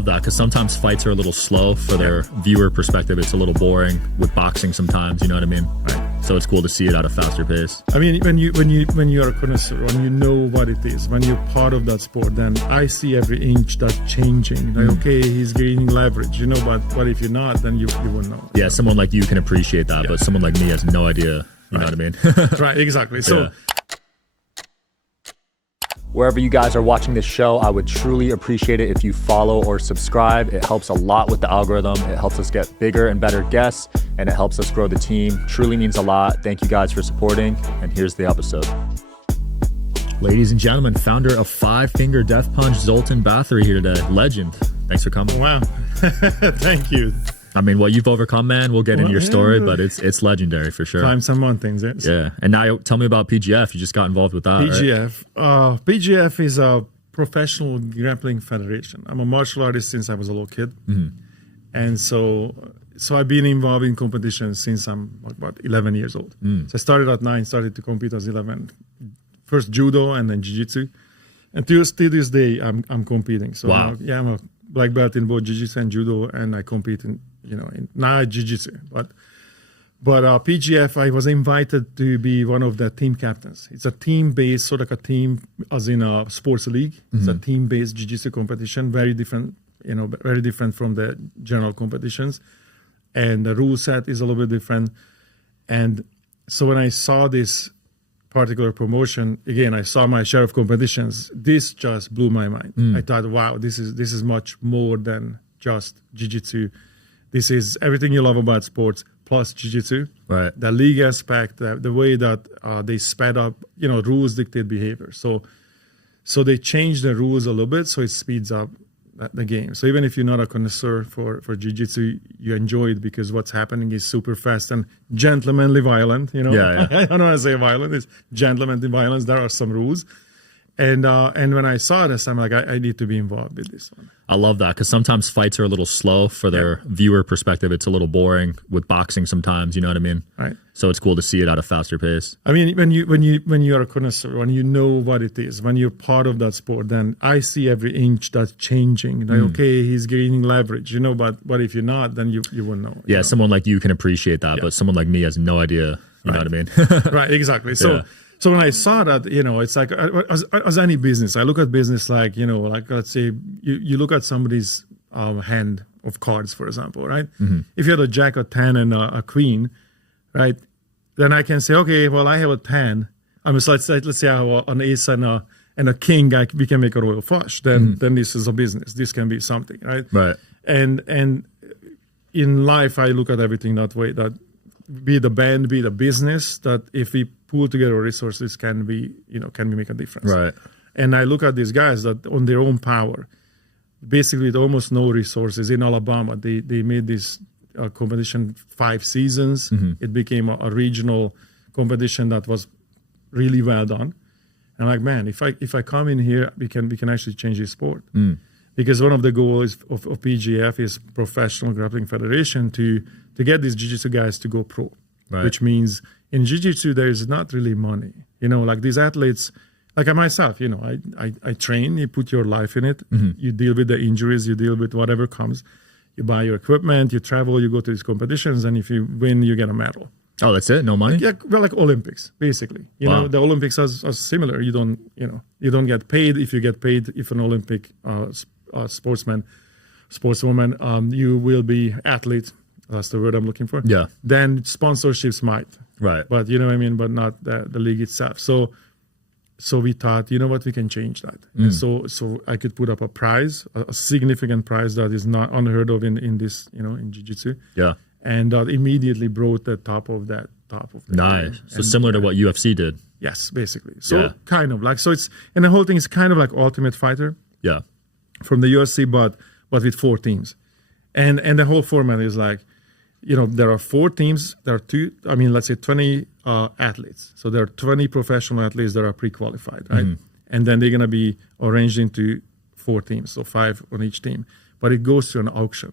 love that because sometimes fights are a little slow for their viewer perspective. It's a little boring with boxing sometimes, you know what I mean? Right. So it's cool to see it at a faster pace. I mean, when you're a connoisseur, when you know what it is, when you're part of that sport, then I see every inch that's changing. Like, okay, he's gaining leverage, you know, but if you're not, then you won't know. Yeah, someone like you can appreciate that, but someone like me has no idea, you know what I mean? Right, exactly. So. Yeah. Wherever you guys are watching this show, I would truly appreciate it if you follow or subscribe. It helps a lot with the algorithm. It helps us get bigger and better guests, and it helps us grow the team. Truly means a lot. Thank you guys for supporting, and here's the episode. Ladies and gentlemen, founder of Five Finger Death Punch, Zoltan Bathory here today. Legend. Thanks for coming. Wow. Thank you. I mean, what you've overcome, man, we'll get into your story, but it's legendary for sure. Time some mountains, yes. Yeah. And now tell me about PGF. You just got involved with that, PGF. right? PGF is a Professional Grappling Federation. I'm a martial artist since I was a little kid. And so I've been involved in competitions since I'm about 11 years old. So I started at 9, started to compete as 11. First judo and then jiu-jitsu. And till this day, I'm competing. So wow. I'm a black belt in both jiu-jitsu and judo, and I compete in now jiu-jitsu. But PGF, I was invited to be one of the team captains. It's a team-based, sort of like a team, as in a sports league. It's a team-based jiu-jitsu competition, very different, very different from the general competitions. And the rule set is a little bit different. And so when I saw this particular promotion, again, I saw my share of competitions. This just blew my mind. I thought, wow, this is much more than just jiu-jitsu. This is everything you love about sports plus jiu-jitsu. Right. The league aspect, the way that they sped up, rules dictate behavior. So they changed the rules a little bit, so it speeds up the game. So even if you're not a connoisseur for jiu-jitsu, you enjoy it because what's happening is super fast and gentlemanly violent. Yeah. I don't want to say violent, it's gentlemanly violence. There are some rules. And when I saw this, I'm like, I need to be involved with this one. I love that because sometimes fights are a little slow for their viewer perspective. It's a little boring with boxing sometimes, you know what I mean? Right. So it's cool to see it at a faster pace. I mean, when you're a connoisseur, when you know what it is, when you're part of that sport, then I see every inch that's changing. Like, okay, he's gaining leverage, but if you're not, then you won't know. Yeah, someone like you can appreciate that, but someone like me has no idea, you know what I mean? Right, exactly. So when I saw that, it's like, as any business, I look at business like, like let's say you look at somebody's hand of cards, for example, right? If you had a jack, a 10, and a queen, right? Then I can say, okay, well, I have a 10. Let's say I have an ace and a king, we can make a royal flush. Then this is a business. This can be something, right? Right. And in life, I look at everything that way, that be the band, be the business, that if we pull together resources, can we make a difference? Right. And I look at these guys that on their own power, basically with almost no resources in Alabama, they made this competition 5 seasons. It became a regional competition that was really well done. And I'm like, man, if I come in here, we can actually change this sport. Because one of the goals of PGF is Professional Grappling Federation to get these jiu-jitsu guys to go pro, which means in jiu-jitsu there is not really money. Like these athletes, like myself, I train, you put your life in it, you deal with the injuries, you deal with whatever comes, you buy your equipment, you travel, you go to these competitions, and if you win, you get a medal. Oh, that's it? No money? Yeah, well, like Olympics, basically. The Olympics are similar. You don't get paid. If you get paid, if an Olympic sportswoman, you will be athlete. That's the word I'm looking for. Yeah. Then sponsorships might. Right. But you know what I mean? But not the league itself. So we thought, we can change that. And so I could put up a prize, a significant prize that is not unheard of in this, in jiu-jitsu. Yeah. And that immediately brought the top of the nice. game. So similar to what UFC did. Yes, basically. So kind of like, and the whole thing is kind of like Ultimate Fighter. Yeah. From the UFC, but with 4 teams. And the whole format is like, there are 4 teams, there are let's say 20 athletes. So there are 20 professional athletes that are pre-qualified, right? And then they're going to be arranged into 4 teams, so 5 on each team. But it goes to an auction.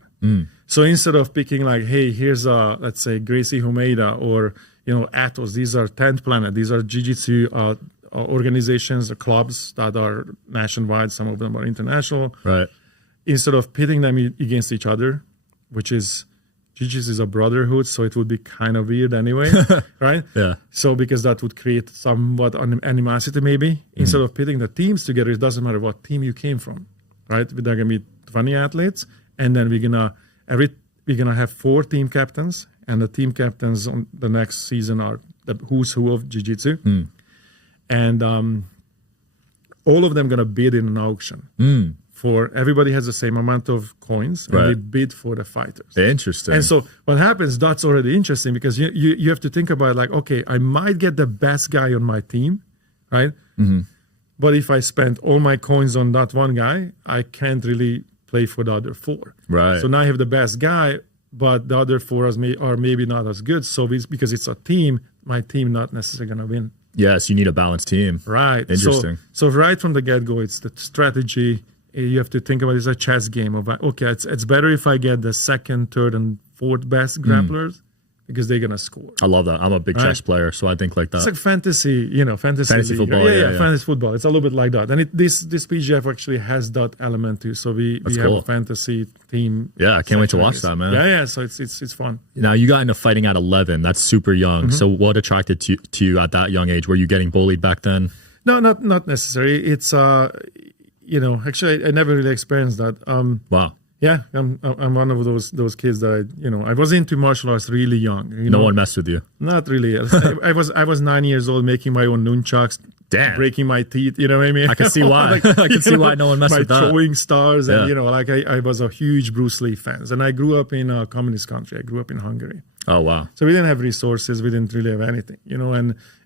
So instead of picking like, hey, here's let's say Gracie Humeda or, Atos, these are 10th Planet, these are Jiu-Jitsu organizations, clubs that are nationwide, some of them are international. Right. instead of pitting them against each other, which is Jiu-Jitsu is a brotherhood, so it would be kind of weird anyway, right? Yeah. So because that would create somewhat animosity maybe. Instead of pitting the teams together, it doesn't matter what team you came from, right? They're gonna be 20 athletes, and then we're gonna have 4 team captains, and the team captains on the next season are the who's who of Jiu-Jitsu, and all of them gonna bid in an auction. For everybody has the same amount of coins, and they bid for the fighters. Interesting. And so what happens, that's already interesting, because you have to think about like, okay, I might get the best guy on my team, right? But if I spend all my coins on that one guy, I can't really play for the other 4. Right. So now I have the best guy, but the other 4 are maybe not as good. So because it's a team, my team not necessarily going to win. Yes, you need a balanced team. Right. Interesting. So right from the get-go, it's the strategy. You have to think about it as a chess game of, okay, it's better if I get the 2nd, 3rd, and 4th best grapplers, because they're gonna score. I love that. I'm a big chess player, so I think like that. It's like fantasy, fantasy football. Yeah, fantasy football. It's a little bit like that. And this PGF actually has that element too. So we have a fantasy team. Yeah, I can't wait to watch that, man. Yeah. So it's fun. Now you got into fighting at 11. That's super young. So what attracted to you at that young age? Were you getting bullied back then? No, not necessarily. It's actually I never really experienced that. Wow. Yeah, I'm one of those kids that I was into martial arts really young. No one messed with you. Not really. I was 9 years old making my own nunchucks. Damn. Breaking my teeth. You know what I mean? I can see why. Like, I can see why no one messed with that. Throwing stars, and I was a huge Bruce Lee fan, and I grew up in a communist country. I grew up in Hungary. Oh wow. So we didn't have resources. We didn't really have anything.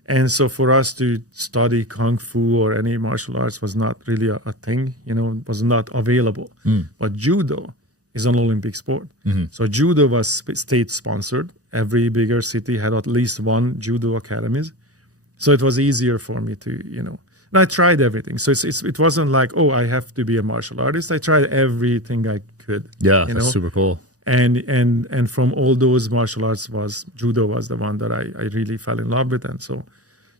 And so for us to study kung fu or any martial arts was not really a thing. It was not available. But judo is an Olympic sport. So judo was state sponsored. Every bigger city had at least one judo academies. So it was easier for me to, and I tried everything. So it wasn't like, oh, I have to be a martial artist. I tried everything I could. Yeah, that's super cool. And from all those martial arts, judo was the one that I really fell in love with. And so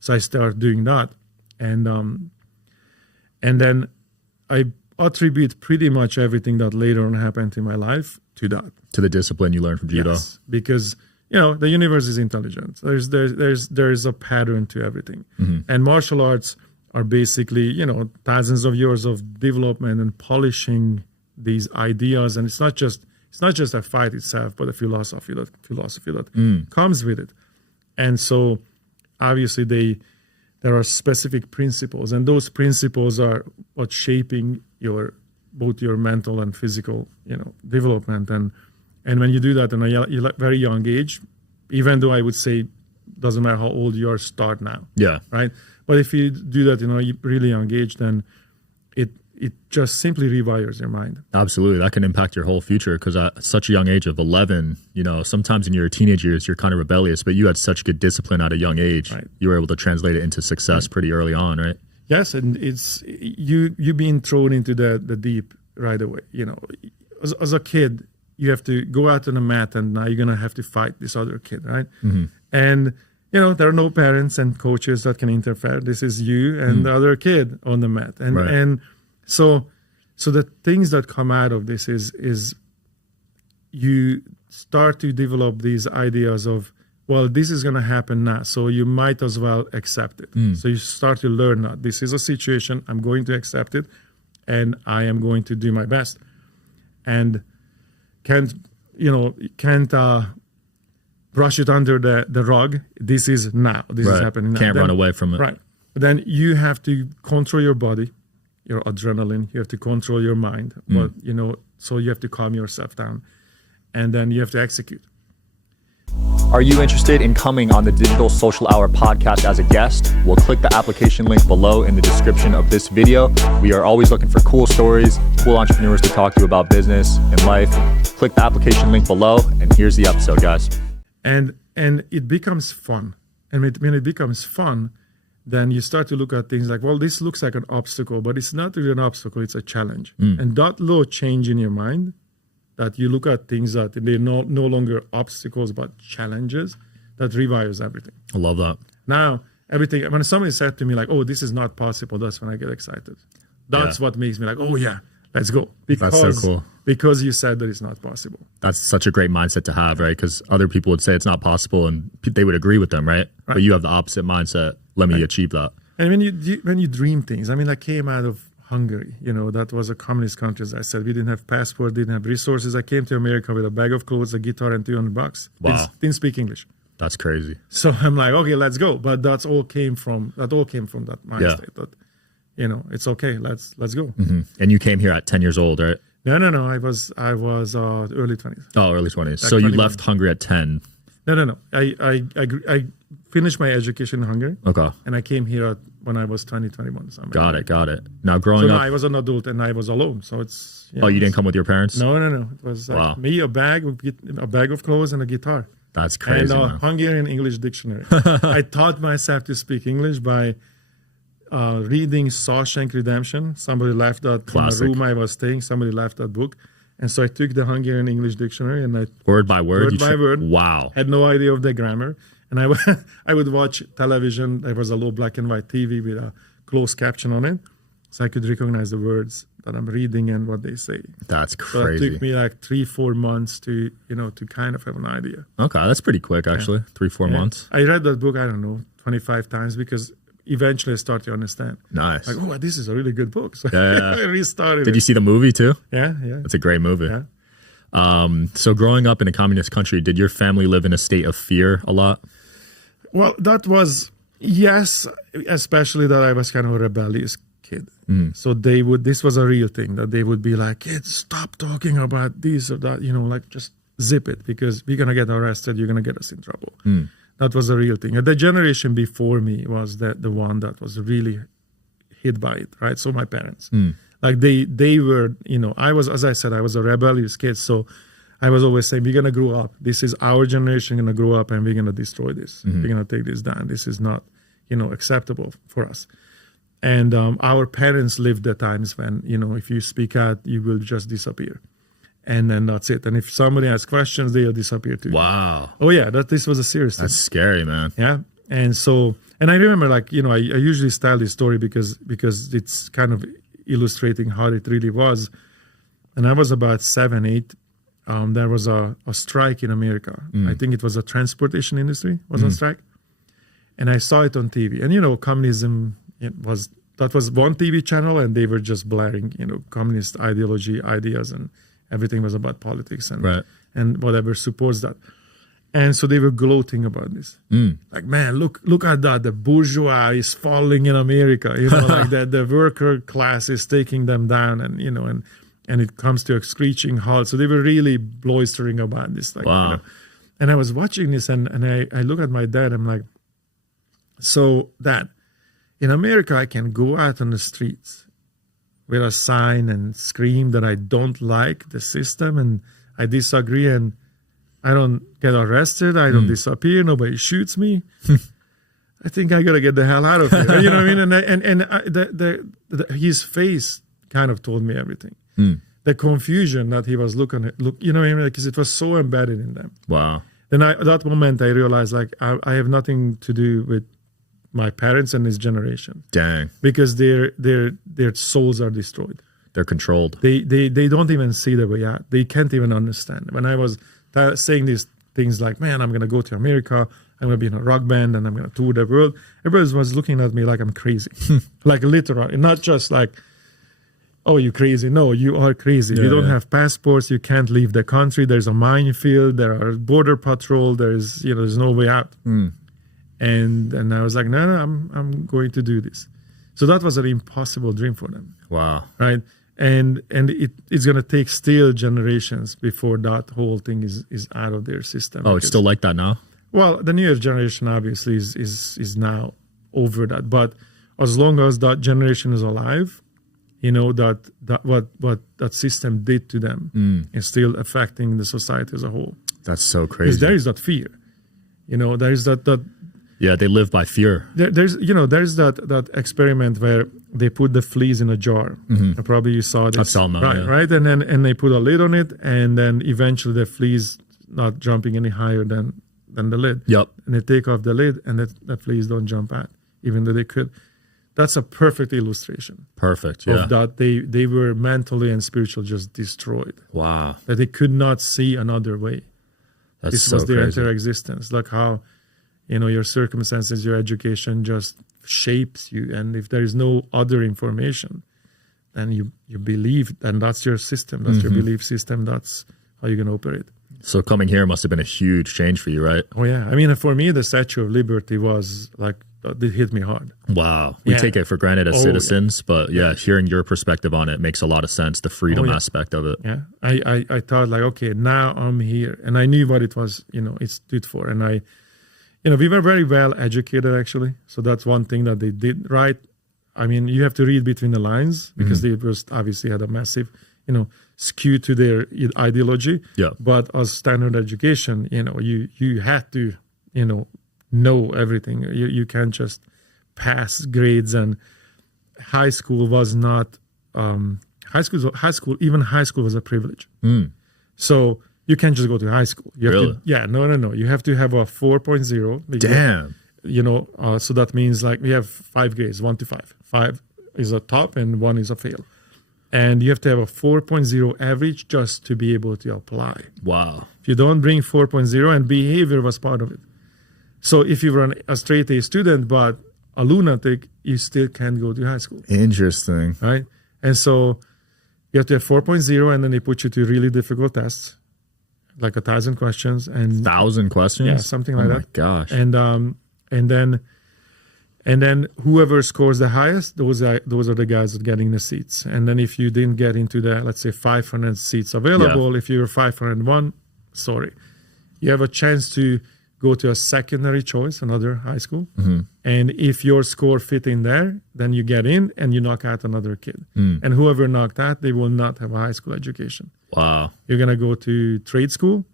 I started doing that. And then I attribute pretty much everything that later on happened in my life to that. To the discipline you learned from judo. Yes, because the universe is intelligent. There's a pattern to everything. And martial arts are basically, thousands of years of development and polishing these ideas. And it's not just a fight itself, but a philosophy that comes with it. And so obviously there are specific principles, and those principles are what's shaping both your mental and physical, development. And when you do that in a very young age, even though I would say doesn't matter how old you are, start now. Yeah. Right. But if you do that in a really young age, then it just simply rewires your mind. Absolutely. That can impact your whole future, because at such a young age of 11, sometimes in your teenage years, you're kind of rebellious, but you had such good discipline at a young age. Right. You were able to translate it into success pretty early on, right? Yes. And it's you being thrown into the deep right away. As a kid, you have to go out on a mat, and now you're going to have to fight this other kid, right? And, there are no parents and coaches that can interfere. This is you and the other kid on the mat. And so the things that come out of this is you start to develop these ideas of, well, this is going to happen now, so you might as well accept it. So you start to learn that this is a situation, I'm going to accept it, and I am going to do my best. And can't brush it under the rug. This is now. This is happening now. Can't run away from it. Right. But then you have to control your body, your adrenaline. You have to control your mind. But so you have to calm yourself down, and then you have to execute. Are you interested in coming on the Digital Social Hour podcast as a guest? Well, click the application link below in the description of this video. We are always looking for cool stories, cool entrepreneurs to talk to about business and life. Click the application link below, and here's the episode, guys. And it becomes fun. And when it becomes fun, then you start to look at things like, well, this looks like an obstacle, but it's not really an obstacle, it's a challenge. And that little change in your mind, that you look at things that they're no longer obstacles but challenges, that rewires everything. I love that. Now, everything, when somebody said to me like, oh, this is not possible, that's when I get excited. That's what makes me like, oh yeah, let's go. Because, That's so cool. Because you said that it's not possible. That's such a great mindset to have, right? Because other people would say it's not possible and they would agree with them, right? But you have the opposite mindset. Let me achieve that. And when you dream things, I mean, I came out of Hungary, that was a communist country. As I said, we didn't have passport, didn't have resources. I came to America with a bag of clothes, a guitar, and $200. Wow. Didn't speak English. That's crazy. So I'm like, okay, let's go. But that all came from that mindset. That, it's okay. Let's go. Mm-hmm. And you came here at 10 years old, right? No. I was early 20s. Oh, early 20s. So you left Hungary at 10. No. I finished my education in Hungary. Okay. And I came here when I was 21. Got it. Now growing up. I was an adult and I was alone. So it's. You didn't come with your parents? No. It was me, a bag of clothes and a guitar. That's crazy. And a Hungarian English dictionary. I taught myself to speak English by reading Shawshank Redemption. Somebody left that in the room I was staying. Somebody left that book. And so I took the Hungarian English dictionary and I word by word. Wow. Had no idea of the grammar. And I would watch television. There was a low black and white TV with a closed caption on it. So I could recognize the words that I'm reading and what they say. That's crazy. So it took me like 3-4 months to kind of have an idea. Okay, that's pretty quick actually. 3-4 months. I read that book, 25 times because eventually I started to understand. Nice. Like, oh, this is a really good book. So yeah. I restarted. Did you see the movie too? Yeah. It's a great movie. Yeah. So growing up in a communist country, did your family live in a state of fear a lot? Well, that was, yes, especially that I was kind of a rebellious kid. So this was a real thing, that they would be like, kids, stop talking about this or that, like just zip it because we're going to get arrested, you're going to get us in trouble. That was a real thing. And the generation before me was the one that was really hit by it, right? So my parents, like they were, as I said, I was a rebellious kid. So I was always saying, we're going to grow up. This is our generation going to grow up and we're going to destroy this. We're going to take this down. This is not, acceptable for us. And our parents lived the times when, if you speak out, you will just disappear. And then that's it. And if somebody asks questions, they'll disappear too. Wow. Oh, yeah, this was a serious thing. That's scary, man. Yeah. And so, and I remember I usually tell this story because it's kind of illustrating how it really was. And I was about 7, 8. There was a strike in America. I think it was a transportation industry was on strike. And I saw it on TV. And, communism, that was one TV channel and they were just blaring, communist ideology, ideas, and everything was about politics and whatever supports that. And so they were gloating about this. Like, man, look at that. The bourgeois is falling in America. Like the worker class is taking them down and it comes to a screeching halt. So they were really blustering about this. Like, wow. And I was watching this and I look at my dad. I'm like, so Dad, in America, I can go out on the streets with a sign and scream that I don't like the system and I disagree and I don't get arrested. I don't disappear. Nobody shoots me. I think I got to get the hell out of here. You know what I mean? And his face kind of told me everything. The confusion that he was looking at, you know what I mean? Because it was so embedded in them. Wow. Then at that moment, I realized like I have nothing to do with my parents and his generation. Dang. Because their souls are destroyed. They're controlled. They don't even see the way out. They can't even understand. When I was saying these things like, man, I'm going to go to America, I'm going to be in a rock band and I'm going to tour the world, everybody was looking at me like I'm crazy. Like literally, not just like, oh, you crazy. No, you are crazy. You don't have passports. You can't leave the country. There's a minefield. There are border patrol. There's no way out. And I was like, no, I'm going to do this. So that was an impossible dream for them. Wow. Right. And it's going to take still generations before that whole thing is out of their system. Oh, it's still like that now? Well, the newer generation obviously is now over that. But as long as that generation is alive, that what that system did to them is still affecting the society as a whole. That's so crazy. Because there is that fear. There is that yeah, they live by fear. There's that experiment where they put the fleas in a jar. Probably you saw this. I've seen that, right? And they put a lid on it, and then eventually the fleas not jumping any higher than the lid. Yep. And they take off the lid, and the fleas don't jump out, even though they could. that's a perfect illustration. Perfect. Yeah. Of that they were mentally and spiritually just destroyed. Wow. That they could not see another way. This was their entire existence. Like how, your circumstances, your education just shapes you. And if there is no other information, then you believe, and that's your system. That's your belief system. That's how you're going to operate. So coming here must have been a huge change for you, right? Oh, yeah. I mean, for me, the Statue of Liberty was like, it hit me hard. Wow. We take it for granted as citizens, but hearing your perspective on it makes a lot of sense, the freedom aspect of it. Yeah. I thought like, okay, now I'm here. And I knew what it was, it stood for. And we were very well educated, actually. So that's one thing that they did right. I mean, you have to read between the lines because they just obviously had a massive, skew to their ideology. Yeah. But as standard education, you had to, know everything. You can't just pass grades. And high school was not high school was a privilege. So you can't just go to high school. You have to, no. You have to have a 4.0. Damn. So that means like we have 5 grades, 1 to 5. 5 is a top and 1 is a fail. And you have to have a 4.0 average just to be able to apply. Wow. If you don't bring 4.0, and behavior was part of it. So if you were a straight A student, but a lunatic, you still can't go to high school. Interesting. Right? And so you have to have 4.0, and then they put you to really difficult tests, like 1,000 questions. 1,000 questions? Yeah, something like that. Oh my gosh. And then whoever scores the highest, those are the guys that are getting the seats. And then if you didn't get into the, let's say, 500 seats available, if you were 501, sorry. You have a chance to go to a secondary choice, another high school. And if your score fit in there, then you get in and you knock out another kid. And whoever knocked out, they will not have a high school education. Wow. You're going to go to trade school,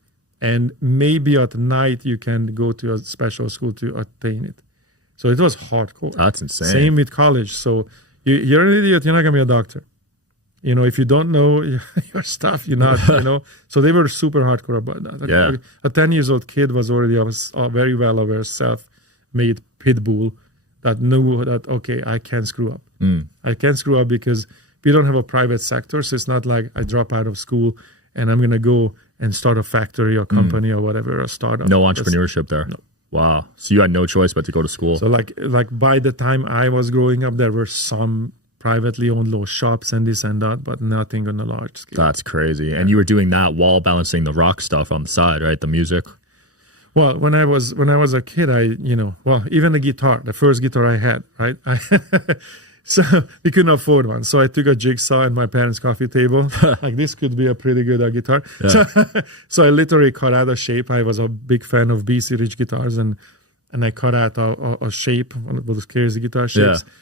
and maybe at night you can go to a special school to attain it. So it was hardcore. That's insane. Same with college. So you're an idiot. You're not going to be a doctor. If you don't know your stuff, you're not, So they were super hardcore about that. Yeah. A 10-year-old kid was already a very well aware, self-made pit bull that knew that, okay, I can't screw up. I can't screw up because we don't have a private sector. So it's not like I drop out of school and I'm going to go and start a factory or company or whatever, a startup. No entrepreneurship there. No. Wow. So you had no choice but to go to school. So like by the time I was growing up, there were some privately owned little shops and this and that, but nothing on a large scale. That's crazy. And you were doing that while balancing the rock stuff on the side, right? The music. Well, when I was a kid, even the guitar, the first guitar I had, right? So we couldn't afford one. So I took a jigsaw in my parents' coffee table. Like, this could be a pretty good guitar. Yeah. So I literally cut out a shape. I was a big fan of BC Rich guitars, and I cut out a shape, one of those crazy guitar shapes. Yeah.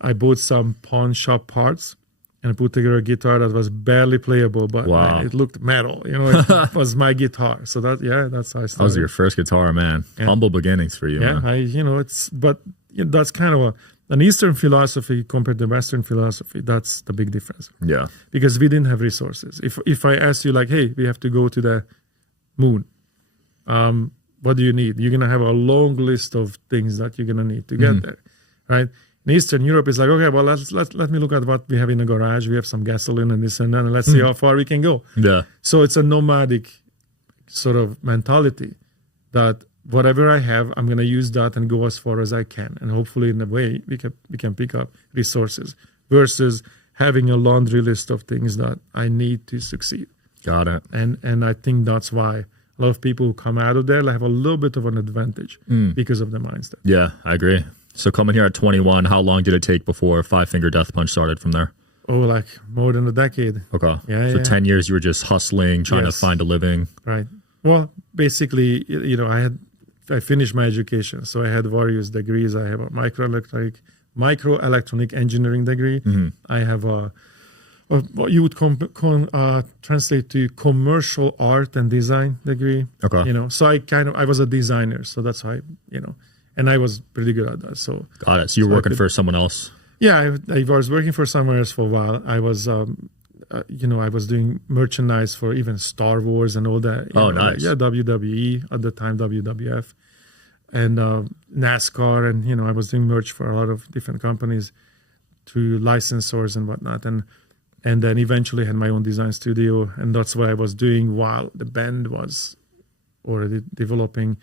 I bought some pawn shop parts and I put together a guitar that was barely playable, but man, it looked metal. It was my guitar. So that's how I started. That was your first guitar, man. Yeah. Humble beginnings for you. Yeah, man. That's kind of an Eastern philosophy compared to Western philosophy. That's the big difference. Yeah. Because we didn't have resources. If I ask you like, hey, we have to go to the moon, what do you need? You're gonna have a long list of things that you're gonna need to get there, right? In Eastern Europe, it's like, okay, well, let me look at what we have in the garage. We have some gasoline and this and that, and let's see how far we can go. Yeah. So it's a nomadic sort of mentality that whatever I have, I'm going to use that and go as far as I can. And hopefully in a way we can pick up resources versus having a laundry list of things that I need to succeed. Got it. And I think that's why a lot of people who come out of there have a little bit of an advantage because of the mindset. Yeah, I agree. So coming here at 21, how long did it take before Five Finger Death Punch started from there? Oh, like more than a decade. Okay. Yeah. So 10 years you were just hustling, trying to find a living. Right. Well, basically, I finished my education. So I had various degrees. I have a microelectronic engineering degree. I have what you would translate to commercial art and design degree. Okay. So I was a designer. So that's how and I was pretty good at that. So got it. So you were working for someone else? Yeah, I was working for someone else for a while. I was, I was doing merchandise for even Star Wars and all that. Nice. WWE at the time, WWF. and NASCAR, and I was doing merch for a lot of different companies to licensors and whatnot, and then eventually had my own design studio, and that's what I was doing while the band was already developing.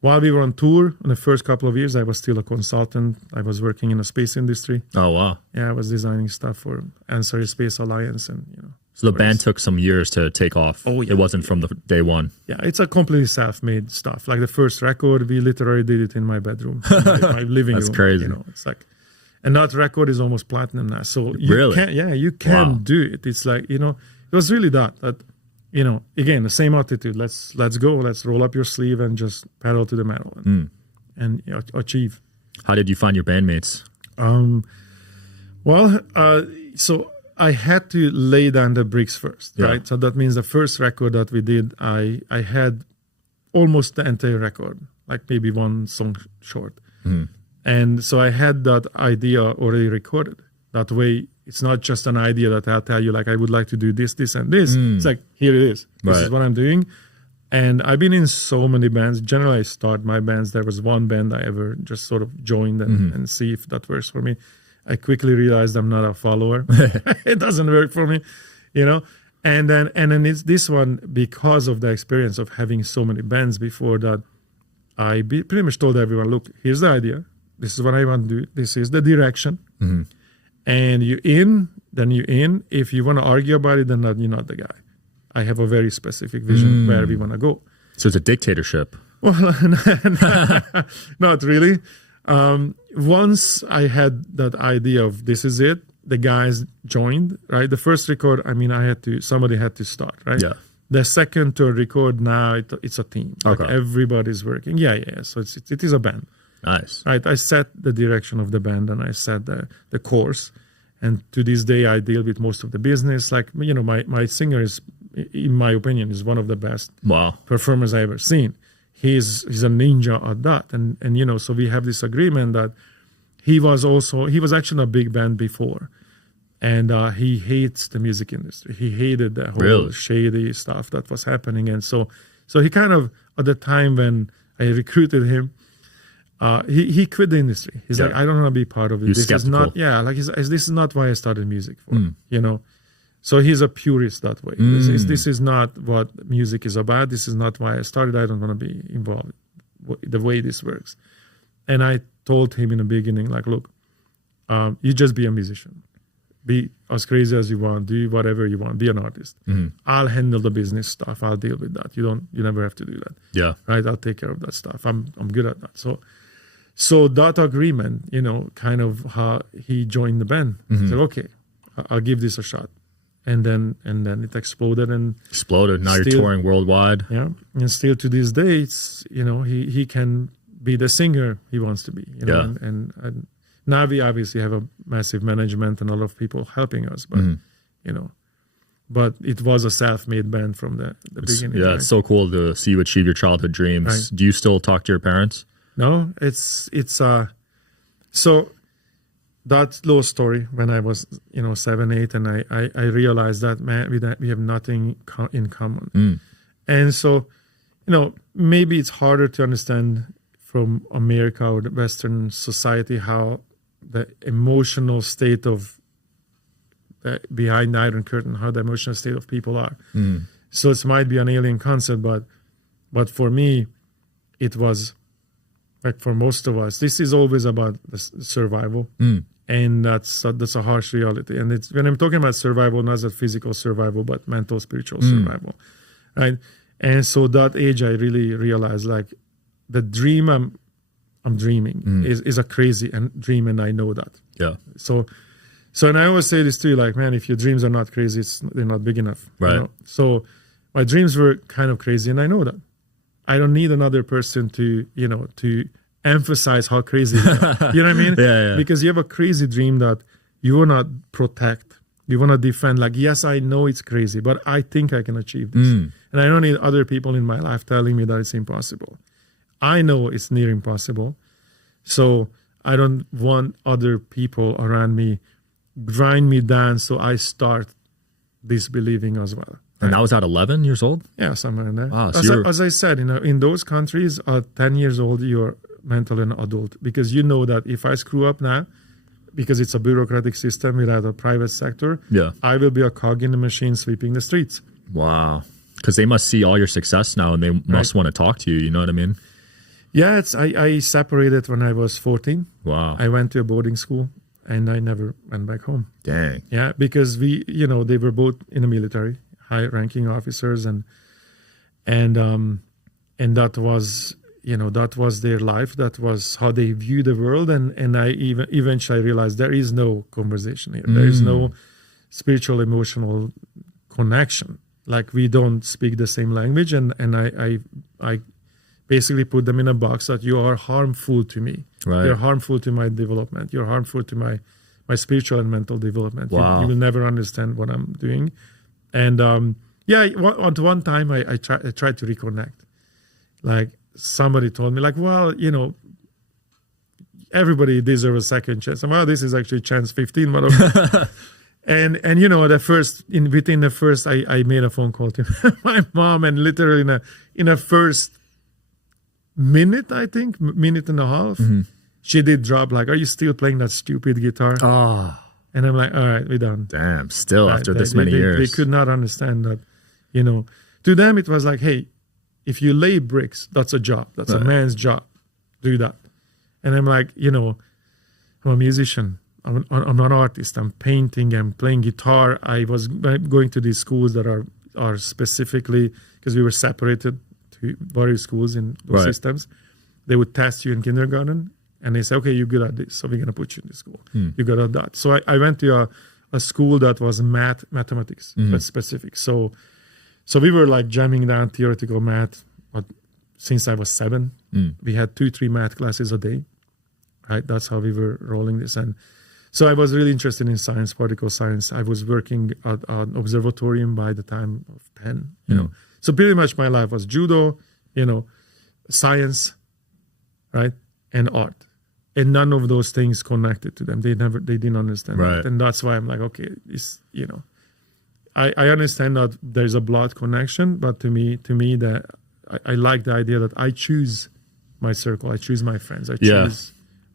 While we were on tour in the first couple of years, I was still a consultant. I was working in the space industry. Oh, wow. Yeah, I was designing stuff for Ansari Space Alliance, and So the band took some years to take off. Oh, yeah. It wasn't from the day one. Yeah, it's a completely self-made stuff. Like the first record, we literally did it in my bedroom, my living That's room. crazy. It's like, and that record is almost platinum now. So Really? You can do it. It's like, it was really that again, the same attitude. Let's go. Let's roll up your sleeve and just pedal to the metal and achieve. How did you find your bandmates? So I had to lay down the bricks first, right? So that means the first record that we did, I had almost the entire record, like maybe one song short. And so I had that idea already recorded. That way, it's not just an idea that I'll tell you, like, I would like to do this, this, and this. It's like, here it is. This is what I'm doing. And I've been in so many bands. Generally, I start my bands. There was one band I ever just sort of joined and see if that works for me. I quickly realized I'm not a follower. It doesn't work for me, And then it's this one, because of the experience of having so many bands before that, I pretty much told everyone, look, here's the idea. This is what I want to do. This is the direction. And you're in, then you're in. If you want to argue about it, then you're not the guy. I have a very specific vision where we want to go. So it's a dictatorship. Well, not really. Once I had that idea of this is it, the guys joined, right? The first record, somebody had to start, right? Yeah. The second, third record, now it's a team. Okay. Like everybody's working. Yeah. So it is a band. Nice. Right. I set the direction of the band and I set the course. And to this day, I deal with most of the business. Like, my singer is, in my opinion, is one of the best performers I ever seen. He's a ninja at that. And so we have this agreement that he was actually a big band before. And he hates the music industry. He hated the whole shady stuff that was happening. And so he kind of, at the time when I recruited him, he quit the industry. He's like, I don't want to be part of it. This is not, this is not why I started music for, So he's a purist that way. This is not what music is about. This is not why I started. I don't want to be involved the way this works. And I told him in the beginning, like, look, you just be a musician. Be as crazy as you want. Do whatever you want. Be an artist. I'll handle the business stuff. I'll deal with that. You never have to do that. Yeah. Right. I'll take care of that stuff. I'm good at that. So that agreement, kind of how he joined the band. He said, okay, I'll give this a shot. And then it exploded. Now you're touring worldwide. Yeah. And still to this day, it's, he can be the singer he wants to be. And now we obviously have a massive management and a lot of people helping us, but but it was a self-made band from the beginning. Yeah, right? It's so cool to see you achieve your childhood dreams. Right. Do you still talk to your parents? No, it's so that little story when I was 7, 8, and I realized that, man, we have nothing in common, and so maybe it's harder to understand from America or the Western society how the emotional state of behind the Iron Curtain, how the emotional state of people are. So it might be an alien concept, but for me, it was like for most of us, this is always about the survival, and that's a harsh reality. And it's when I'm talking about survival, not just physical survival, but mental, spiritual survival, right? And so that age, I really realized like the dream I'm dreaming is a crazy dream, and I know that. Yeah. So and I always say this to you, like, man, if your dreams are not crazy, they're not big enough. Right. So my dreams were kind of crazy, and I know that. I don't need another person to emphasize how crazy they are. You know what I mean? Yeah. Because you have a crazy dream that you want to protect, you want to defend. Like, yes, I know it's crazy, but I think I can achieve this. And I don't need other people in my life telling me that it's impossible. I know it's near impossible. So I don't want other people around me grind me down so I start disbelieving as well. And that was at 11 years old? Yeah, somewhere in there. Wow, so as I said, in those countries, at 10 years old, you're mentally an adult, because you know that if I screw up now, because it's a bureaucratic system without a private sector, I will be a cog in the machine sweeping the streets. Wow. Because they must see all your success now, and they must want to talk to you. You know what I mean? Yeah, I separated when I was 14. Wow. I went to a boarding school, and I never went back home. Dang. Yeah, because they were both in the military, high-ranking officers, and that was, that was their life. That was how they view the world. And I eventually realized there is no conversation here. There is no spiritual, emotional connection. Like, we don't speak the same language. And I basically put them in a box that you are harmful to me. Right. You're harmful to my development. You're harmful to my spiritual and mental development. Wow. You will never understand what I'm doing. And at one time I tried to reconnect. Like, somebody told me, like, well, everybody deserves a second chance. And, well, this is actually chance 15. But okay. and within the first, I made a phone call to my mom, and literally in a first minute, I think, minute and a half, she did drop, like, are you still playing that stupid guitar? Oh. And I'm like, all right, we're done. Damn, still after this many years. They could not understand that, To them, it was like, hey, if you lay bricks, that's a job. That's a man's job. Do that. And I'm like, I'm a musician. I'm an artist. I'm painting. I'm playing guitar. I was going to these schools that are specifically, because we were separated to various schools in those systems. They would test you in kindergarten, and they say, okay, you're good at this, so we're going to put you in this school. You're good at that. So I went to a school that was mathematics, but specific. So we were like jamming down theoretical math. But since I was 7, we had 2-3 math classes a day, right? That's how we were rolling this. And so I was really interested in science, particle science. I was working at an observatorium by the time of 10, So pretty much my life was judo, science, right? And art. And none of those things connected to them. They didn't understand that. And that's why I'm like, okay, I understand that there's a blood connection, but to me that I like the idea that I choose my circle, I choose my friends, I choose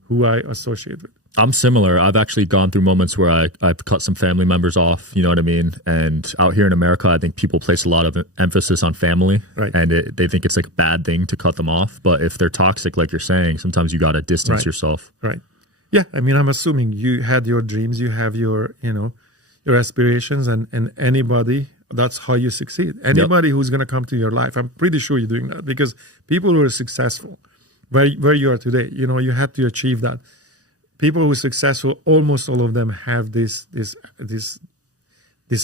who I associate with. I'm similar. I've actually gone through moments where I've cut some family members off, you know what I mean? And out here in America, I think people place a lot of emphasis on family, and they think it's like a bad thing to cut them off. But if they're toxic, like you're saying, sometimes you got to distance yourself. Right. Yeah. I mean, I'm assuming you had your dreams, you have your, your aspirations, and anybody, that's how you succeed. Anybody who's going to come to your life, I'm pretty sure you're doing that, because people who are successful, where you are today, you had to achieve that. People who are successful, almost all of them have this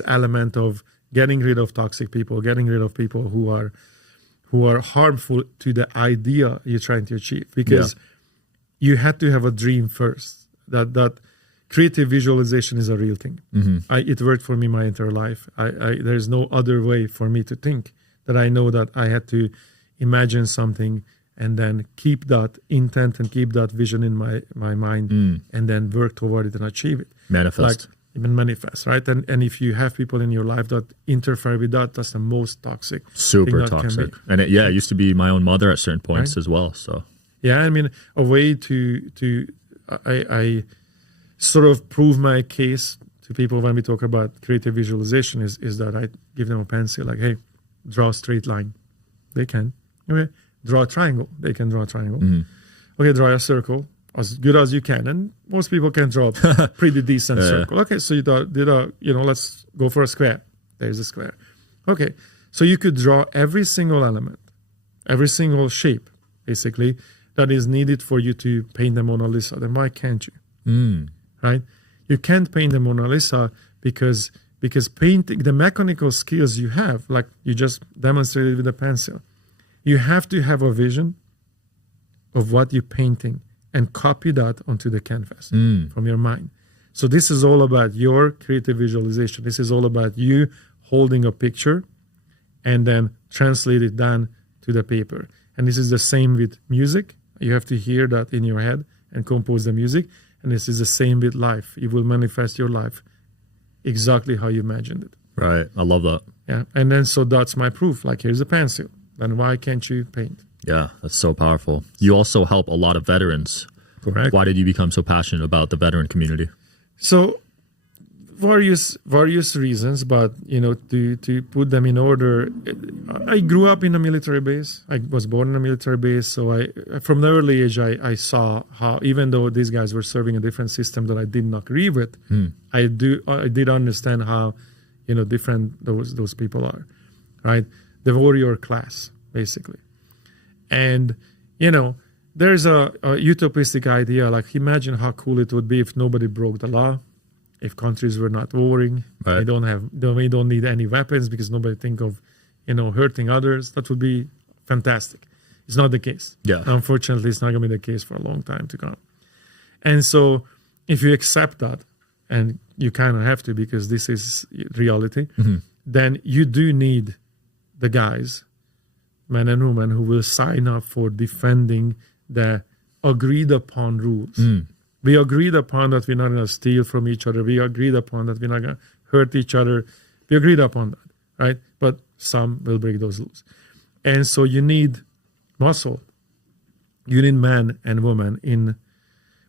element of getting rid of toxic people, getting rid of people who are harmful to the idea you're trying to achieve, because you had to have a dream first. That creative visualization is a real thing. It worked for me my entire life. There's no other way for me to think, that I know that I had to imagine something and then keep that intent and keep that vision in my mind, and then work toward it and achieve it. Manifest. Even manifest, right? And if you have people in your life that interfere with that, that's the most toxic. Super toxic. And it used to be my own mother at certain points as well. So yeah, I mean, a way I sort of prove my case to people when we talk about creative visualization is that I give them a pencil, like, hey, draw a straight line. They can. Okay. Draw a triangle. They can draw a triangle. Okay, draw a circle as good as you can. And most people can draw a pretty decent circle. Okay, so let's go for a square. There's a square. Okay, so you could draw every single element, every single shape, basically, that is needed for you to paint the Mona Lisa. Then why can't you? Right? You can't paint the Mona Lisa because painting, the mechanical skills you have, like you just demonstrated with a pencil, you have to have a vision of what you're painting and copy that onto the canvas from your mind. So this is all about your creative visualization. This is all about you holding a picture and then translate it down to the paper. And this is the same with music. You have to hear that in your head and compose the music. And this is the same with life. You will manifest your life exactly how you imagined it. Right. I love that. Yeah. And then, so that's my proof. Like, here's a pencil. Then why can't you paint? Yeah, that's so powerful. You also help a lot of veterans. Correct. Why did you become so passionate about the veteran community? So various reasons, but to put them in order, I grew up in a military base. I was born in a military base, so from the early age I saw how, even though these guys were serving a different system that I did not agree with, I did understand how different those people are, right? The warrior class, basically. And there's a utopistic idea, like, imagine how cool it would be if nobody broke the law, if countries were not warring, right. we don't need any weapons because nobody think of hurting others. That would be fantastic. It's not the case. Yeah. Unfortunately, it's not going to be the case for a long time to come. And so if you accept that, and you kind of have to because this is reality, then you do need the guys, men and women, who will sign up for defending the agreed upon rules. We agreed upon that we're not going to steal from each other. We agreed upon that we're not going to hurt each other. We agreed upon that, right? But some will break those rules. And so you need muscle. You need men and women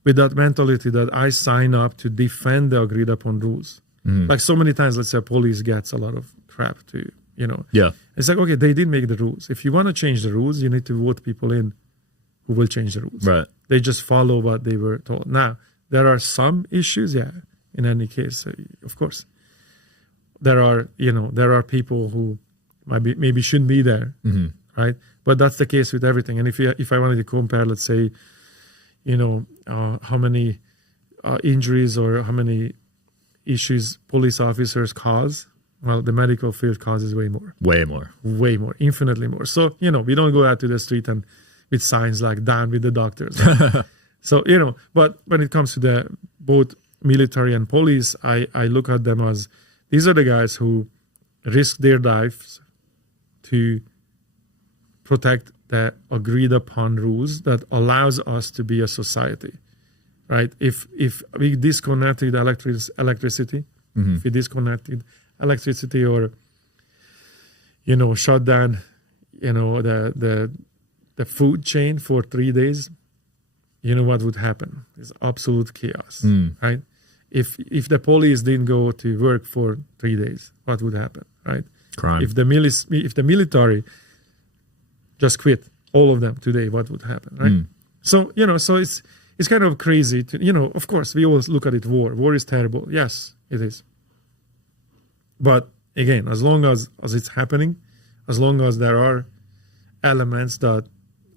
with that mentality that I sign up to defend the agreed upon rules. Like, so many times, let's say police gets a lot of crap too, Yeah. It's like, okay, they did make the rules. If you want to change the rules, you need to vote people in who will change the rules. Right. They just follow what they were told. Now, there are some issues, yeah, in any case, of course. There are people who maybe shouldn't be there, right? But that's the case with everything. And if I wanted to compare, let's say, how many injuries or how many issues police officers cause, well, the medical field causes way more. Way more. Way more, infinitely more. So, we don't go out to the street and with signs like "down with the doctors." So, but when it comes to the both military and police, I look at them as, these are the guys who risk their lives to protect the agreed upon rules that allows us to be a society, right? If we disconnected electricity, if we disconnected electricity or, shut down, the food chain for 3 days, what would happen? It's absolute chaos, right? If the police didn't go to work for 3 days, what would happen, right? Crime. If the military just quit, all of them today, what would happen, right? So, so it's kind of crazy to, of course, we always look at it, war is terrible. Yes, it is. But again, as long as it's happening, as long as there are elements that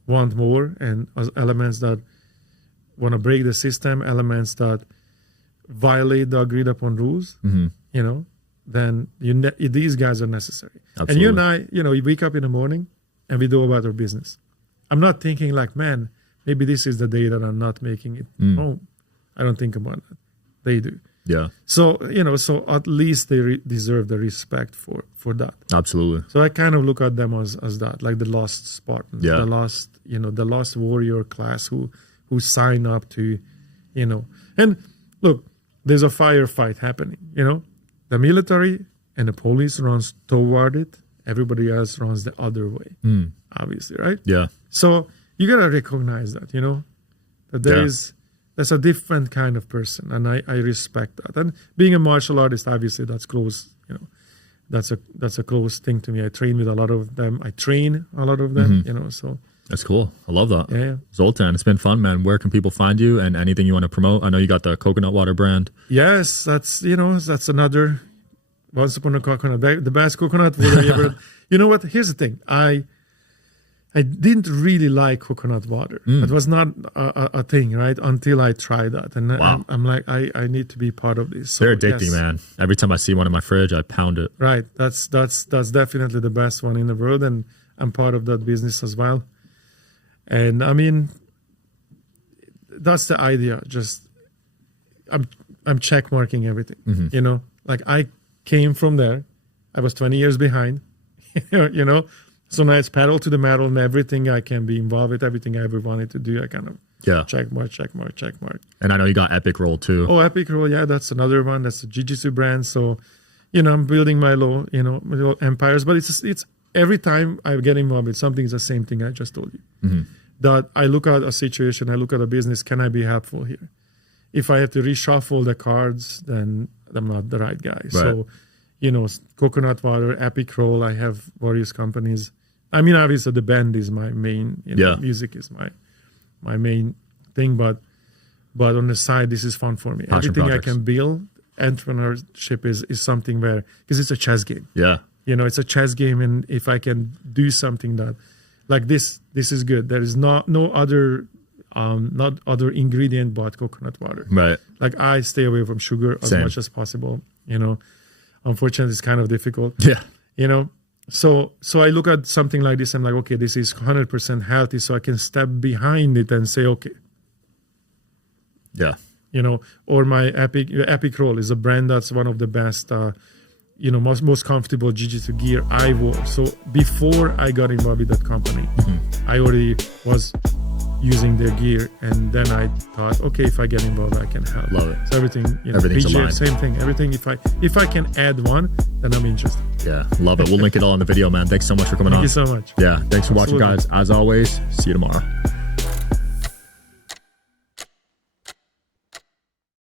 want more and elements that want to break the system, elements that violate the agreed upon rules, then these guys are necessary. Absolutely. And you and I, we wake up in the morning and we do about our business. I'm not thinking like, man, maybe this is the day that I'm not making it home. I don't think about that. They do. Yeah. So, so at least they deserve the respect for that. Absolutely. So I kind of look at them as that, like the lost Spartans, the lost warrior class who sign up to, and look, there's a firefight happening, the military and the police runs toward it. Everybody else runs the other way, obviously, right? Yeah. So you got to recognize that, that that's a different kind of person, and I respect that. And being a martial artist, obviously, that's close. That's a close thing to me. I train with a lot of them. I train a lot of them. So that's cool. I love that. Yeah. Zoltan, it's been fun, man. Where can people find you and anything you want to promote? I know you got the coconut water brand. Yes, that's another once upon a coconut, the best coconut water you ever. You know what? Here's the thing. I didn't really like coconut water. It was not a thing, right? Until I tried that. And wow. I'm like, I need to be part of this. So, they're addicting, man. Every time I see one in my fridge, I pound it. Right. That's definitely the best one in the world. And I'm part of that business as well. And I mean, that's the idea. Just, I'm check marking everything, like I came from there. I was 20 years behind, So now it's pedal to the metal and everything I can be involved with, everything I ever wanted to do, I kind of check mark. And I know you got Epic Roll too. Oh, Epic Roll, yeah, that's another one. That's a Jiu-Jitsu brand. So, I'm building my little empires. But it's every time I get involved with something, it's the same thing I just told you. That I look at a situation, I look at a business, can I be helpful here? If I have to reshuffle the cards, then I'm not the right guy. Right. So, coconut water, Epic Roll, I have various companies. I mean, obviously the band is my main, music is my main thing, but on the side, this is fun for me. Passion Everything projects. I can build, entrepreneurship is something where, because it's a chess game. Yeah. It's a chess game, and if I can do something that, like this is good. There is no other, not other ingredient but coconut water. Right. Like I stay away from sugar as much as possible. Unfortunately, it's kind of difficult. Yeah. So I look at something like this. I'm like, okay, this is 100% healthy, so I can step behind it and say, okay. Yeah. Or my Epic Roll is a brand that's one of the best, most comfortable jiu-jitsu gear I wore. So before I got involved with that company, I already was using their gear, and then I thought, okay, if I get involved, I can help. Love it. So everything, Everything's PGF, aligned. same thing. Everything. If I can add one, then I'm interested. Yeah. Love it. We'll link it all in the video, man. Thanks so much for coming on. Thank you so much. Yeah. Thanks for watching, Absolutely. guys. As always, see you tomorrow.